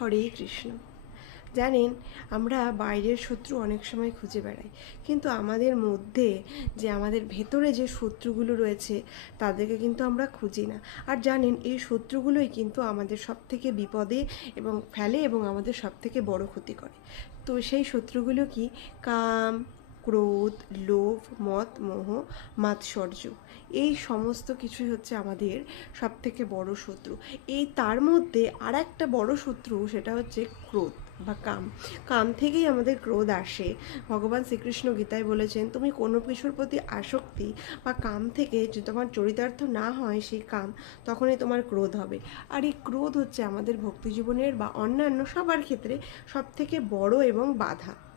হরে কৃষ্ণ। জানেন, আমরা বাইরের শত্রু অনেক সময় খুঁজে বেড়াই, কিন্তু আমাদের মধ্যে যে আমাদের ভেতরে যে শত্রুগুলো রয়েছে, তাদেরকে কিন্তু আমরা খুঁজি না। আর জানেন, এই শত্রুগুলোই কিন্তু আমাদের সব থেকে বিপদে এবং ফেলে এবং আমাদের সব থেকে বড় ক্ষতি করে। তো সেই শত্রুগুলো কি? কাম ক্রোধ, লোভ মত মোহ, মাৎসর্য। এই সমস্ত কিছুই হচ্ছে আমাদের সব থেকে বড় শত্রু। এই তার মধ্যে আর একটা বড় শত্রু সেটা হচ্ছে ক্রোধ বা কাম। কাম থেকেই আমাদের ক্রোধ আসে। ভগবান শ্রীকৃষ্ণ গীতায় বলেছেন, তুমি কোনো কিছুর প্রতি আসক্তি বা কাম থেকে যদি তোমার চরিতার্থ না হয় সেই কাম, তখনই তোমার ক্রোধ হবে। আর এই ক্রোধ হচ্ছে আমাদের ভক্তি জীবনের বা অন্যান্য সবার ক্ষেত্রে সব থেকে বড় এবং বাধা।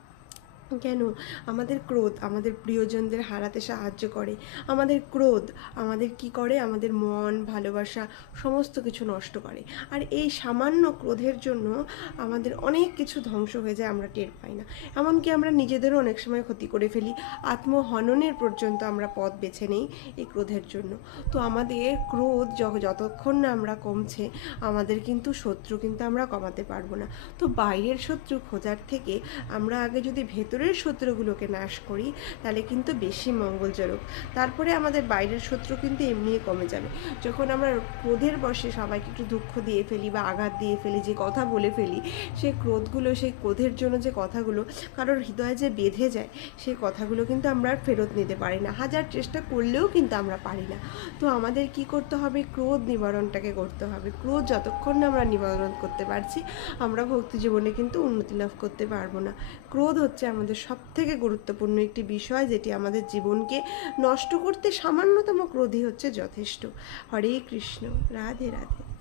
কেন? আমাদের ক্রোধ আমাদের প্রিয়জনদের হারাতে সাহায্য করে। আমাদের ক্রোধ আমাদের কি করে? আমাদের মন, ভালোবাসা সমস্ত কিছু নষ্ট করে। আর এই সামান্য ক্রোধের জন্য আমাদের অনেক কিছু ধ্বংস হয়ে যায়, আমরা টের পাই না। এমনকি আমরা নিজেদেরও অনেক সময় ক্ষতি করে ফেলি। আত্মহননের পর্যন্ত আমরা পথ বেছে নেই এই ক্রোধের জন্য। তো আমাদের ক্রোধ যতক্ষণ না আমরা কমছে, আমাদের কিন্তু শত্রু কিন্তু আমরা কমাতে পারব না। তো বাইরের শত্রু খোঁজার থেকে আমরা আগে যদি ভেতরের শত্রুগুলোকে নাশ করি, তাহলে কিন্তু বেশি মঙ্গলজনক। তারপরে আমাদের বাইরের শত্রু কিন্তু এমনিই কমে যাবে। যখন আমরা ক্রোধের বসে সবাইকে একটু দুঃখ দিয়ে ফেলি বা আঘাত দিয়ে ফেলি, যে কথা বলে ফেলি সেই ক্রোধগুলো, সেই ক্রোধের জন্য যে কথাগুলো কারোর হৃদয়ে যে বেঁধে যায়, সেই কথাগুলো কিন্তু আমরা আর ফেরত নিতে পারি না। হাজার চেষ্টা করলেও কিন্তু আমরা পারি না। তো আমাদের কি করতে হবে? ক্রোধ নিবারণটাকে করতে হবে। ক্রোধ যতক্ষণ না আমরা নিবারণ করতে পারছি, আমরা ভক্তি জীবনে কিন্তু উন্নতি লাভ করতে পারব না। ক্রোধ হচ্ছে আমাদের সব থেকে গুরুত্বপূর্ণ একটি বিষয়, যেটি আমাদের জীবনকে নষ্ট করতে সামান্যতম ক্রোধই হচ্ছে যথেষ্ট। হরে কৃষ্ণ, রাধে রাধে।